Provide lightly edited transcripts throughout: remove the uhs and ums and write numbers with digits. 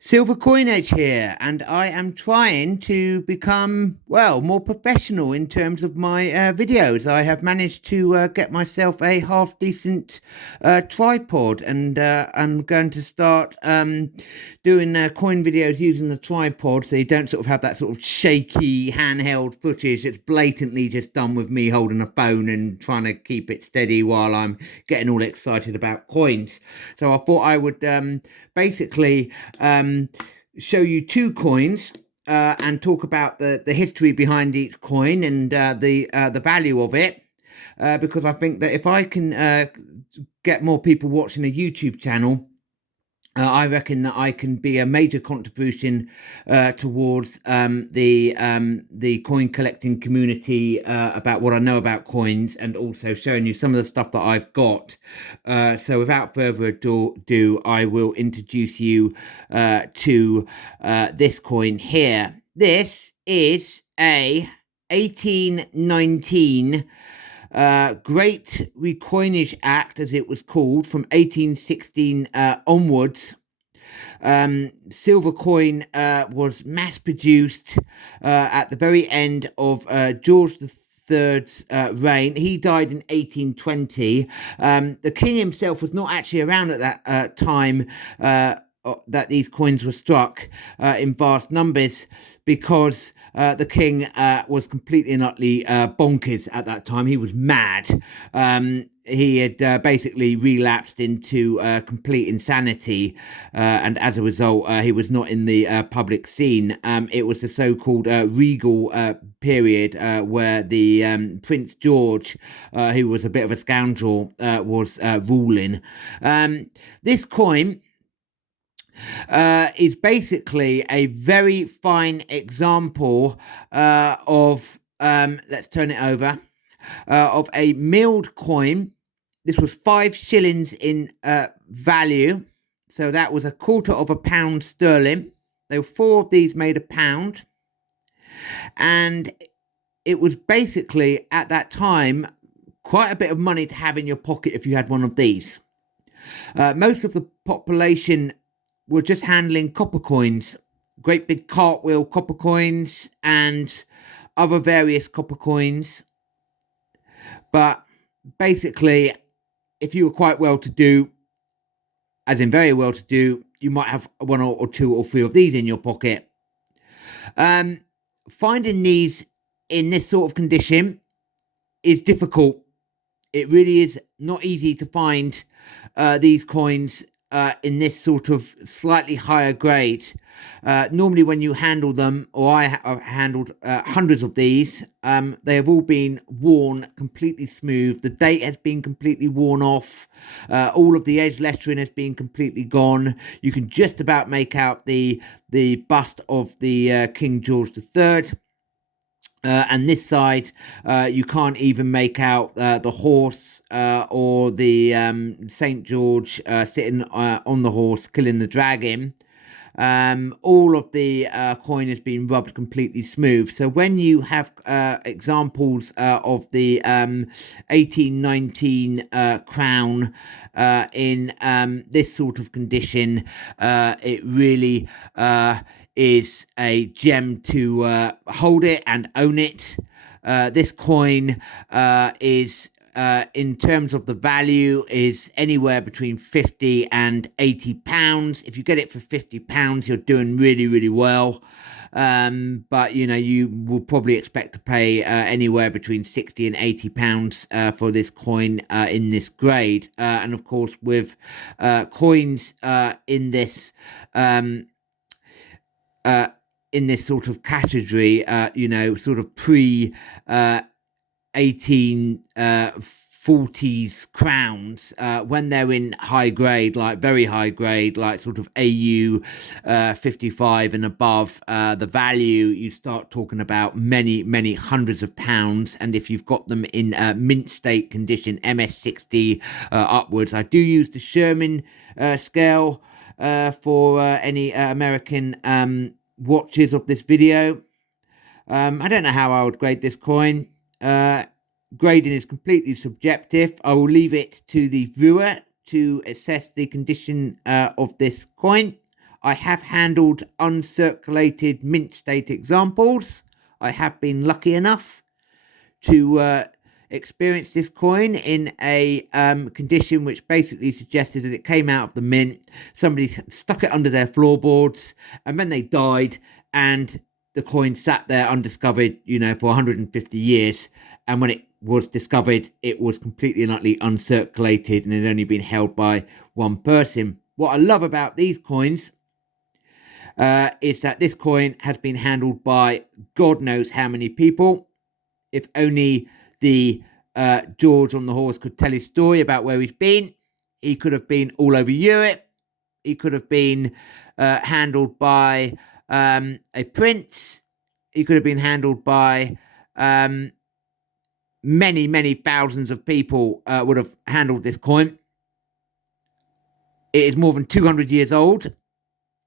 Silver Coinage here, and I am trying to become, well, more professional in terms of my videos. I have managed to get myself a half-decent tripod, and I'm going to start doing coin videos using the tripod, so you don't sort of have that sort of shaky handheld footage. It's blatantly just done with me holding a phone and trying to keep it steady while I'm getting all excited about coins. So I thought I would basically show you two coins and talk about the history behind each coin and the value of it, because I think that if I can get more people watching a YouTube channel, I reckon that I can be a major contribution towards the coin collecting community, about what I know about coins, and also showing you some of the stuff that I've got. So without further ado, I will introduce you to this coin here. This is a 1819 Great Recoinage Act, as it was called, from 1816 onwards. Silver coin was mass produced at the very end of George III's reign. He died in 1820. The king himself was not actually around at that time that these coins were struck in vast numbers, because the king was completely and utterly bonkers at that time. He was mad. He had basically relapsed into complete insanity, and as a result, he was not in the public scene. It was the so-called regal period where the Prince George, who was a bit of a scoundrel, was ruling. This coin is basically a very fine example of, let's turn it over, of a milled coin. This was 5 shillings in value, so that was a quarter of a pound sterling. There were 4 of these made a pound, and it was basically, at that time, quite a bit of money to have in your pocket if you had one of these. Most of the population were just handling copper coins, great big cartwheel copper coins and other various copper coins. But basically, if you were quite well-to-do, as in very well-to-do, you might have 1 or 2 or 3 of these in your pocket. Finding these in this sort of condition is difficult. It really is not easy to find these coins in this sort of slightly higher grade. Normally when you handle them, or I have handled hundreds of these, they have all been worn completely smooth. The date has been completely worn off. All of the edge lettering has been completely gone. You can just about make out the bust of the King George III. And this side, you can't even make out the horse or the St. George sitting on the horse killing the dragon. All of the coin has been rubbed completely smooth. So when you have examples of the 1819 crown in this sort of condition, it really is a gem to hold it and own it. This coin is, in terms of the value, is anywhere between 50 and 80 pounds. If you get it for 50 pounds, you're doing really, really well. But you know, you will probably expect to pay anywhere between 60 and 80 pounds for this coin in this grade. And of course, with coins in this sort of category, you know, sort of pre 1840s crowns, when they're in high grade, like very high grade, like sort of AU 55 and above, the value, you start talking about many hundreds of pounds. And if you've got them in mint state condition, MS60 upwards. I do use the Sherman scale for any American watches of this video. I don't know how I would grade this coin. Grading is completely subjective. I will leave it to the viewer to assess the condition of this coin. I have handled uncirculated mint state examples. I have been lucky enough to experience this coin in a condition which basically suggested that it came out of the mint, somebody stuck it under their floorboards, and then they died, and the coin sat there undiscovered, for 150 years. And when it was discovered, it was completely and utterly uncirculated and had only been held by one person. What I love about these coins is that this coin has been handled by God knows how many people. If only the George on the horse could tell his story about where he's been. He could have been all over Europe. He could have been handled by a prince. He could have been handled by many, many thousands of people would have handled this coin. It is more than 200 years old.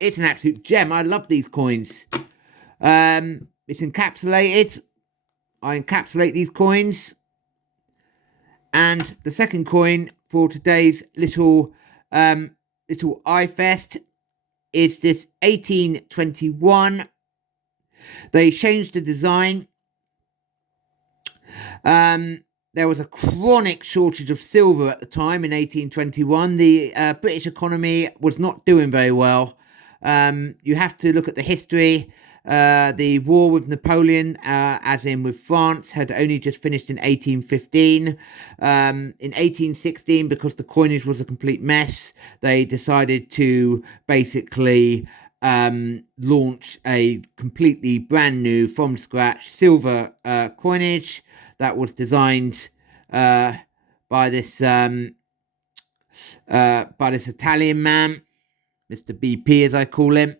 It's an absolute gem. I love these coins. It's encapsulated. I encapsulate these coins. And the second coin for today's little eye fest is this 1821. They changed the design. There was a chronic shortage of silver at the time in 1821. The British economy was not doing very well. You have to look at the history. The war with Napoleon, as in with France, had only just finished in 1815. In 1816, because the coinage was a complete mess, they decided to basically launch a completely brand new, from scratch, silver coinage that was designed by this Italian man, Mr. BP, as I call him.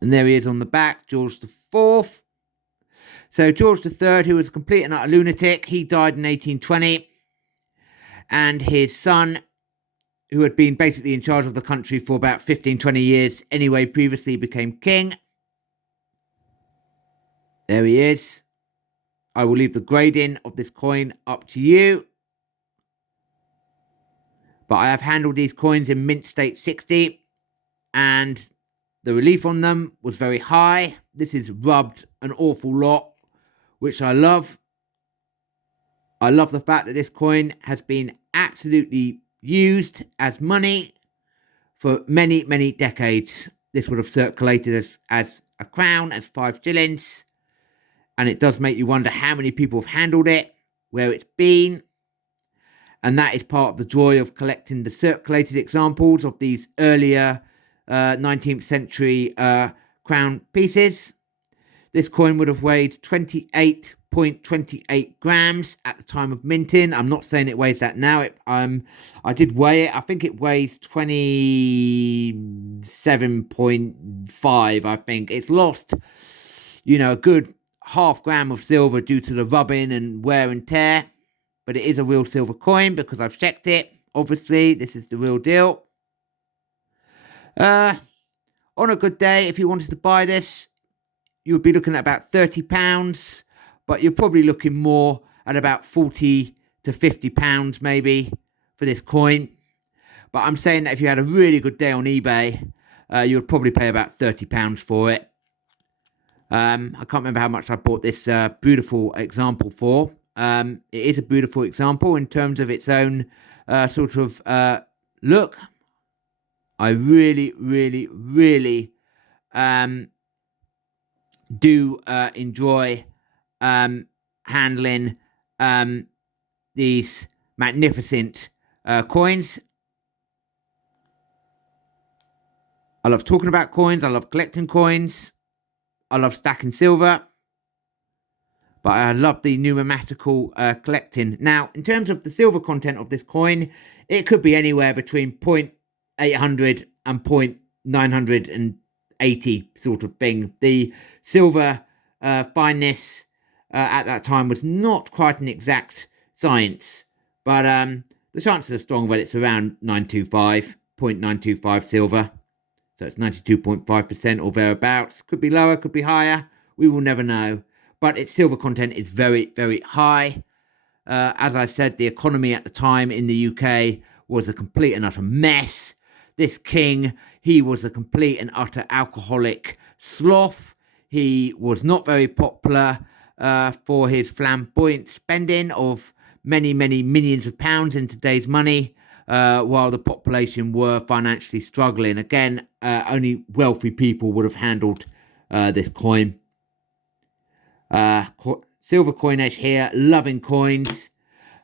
And there he is on the back, George IV. So George III, who was a complete and utter lunatic, he died in 1820. And his son, who had been basically in charge of the country for about 15, 20 years anyway, previously became king. There he is. I will leave the grading of this coin up to you. But I have handled these coins in mint state 60, and the relief on them was very high. This is rubbed an awful lot, which I love. I love the fact that this coin has been absolutely used as money for many, many decades. This would have circulated as a crown, as 5 shillings. And it does make you wonder how many people have handled it, where it's been. And that is part of the joy of collecting the circulated examples of these earlier 19th century crown pieces. This coin would have weighed 28.28 grams at the time of minting. I'm not saying it weighs that now. I did weigh it. I think it weighs 27.5, I think. It's lost, a good half gram of silver due to the rubbing and wear and tear. But it is a real silver coin because I've checked it. Obviously, this is the real deal. On a good day, if you wanted to buy this, you would be looking at about £30, but you're probably looking more at about £40 to £50 maybe for this coin. But I'm saying that if you had a really good day on eBay, you would probably pay about £30 for it. I can't remember how much I bought this beautiful example for. It is a beautiful example in terms of its own sort of look. I really, really, really do enjoy handling these magnificent coins. I love talking about coins. I love collecting coins. I love stacking silver. But I love the numismatical collecting. Now, in terms of the silver content of this coin, it could be anywhere between 0.800 and 0.980 sort of thing. The silver fineness at that time was not quite an exact science. But the chances are strong that it's around 0.925 silver. So it's 92.5% or thereabouts. Could be lower, could be higher. We will never know. But its silver content is very, very high. As I said, the economy at the time in the UK was a complete and utter mess. this king, he was a complete and utter alcoholic sloth. He was not very popular for his flamboyant spending of many, many millions of pounds in today's money, while the population were financially struggling. Again, only wealthy people would have handled this coin. Silver coinage here, loving coins.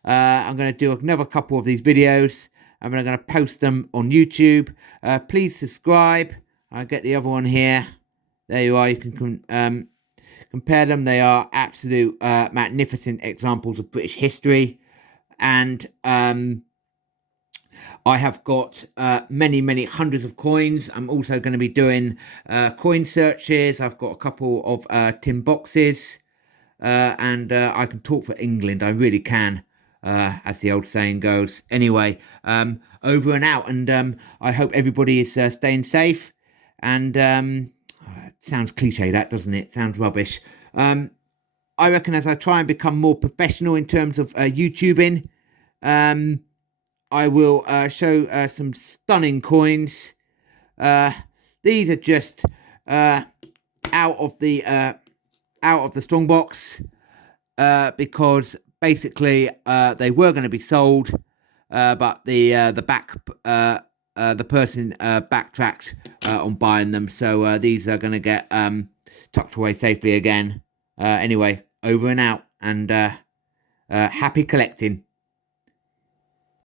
I'm going to do another couple of these videos, and I'm going to post them on YouTube. Please subscribe. I'll get the other one here. There you are. You can compare them. They are absolute magnificent examples of British history. And I have got many hundreds of coins. I'm also going to be doing coin searches. I've got a couple of tin boxes. And I can talk for England. I really can, as the old saying goes. Anyway, over and out. And I hope everybody is staying safe. And it sounds cliche, that, doesn't it? Sounds rubbish. I reckon as I try and become more professional in terms of YouTubing, I will show some stunning coins. These are just out of the strongbox, because basically they were going to be sold, but the person backtracked on buying them, so these are going to get tucked away safely again. Anyway, over and out, and happy collecting.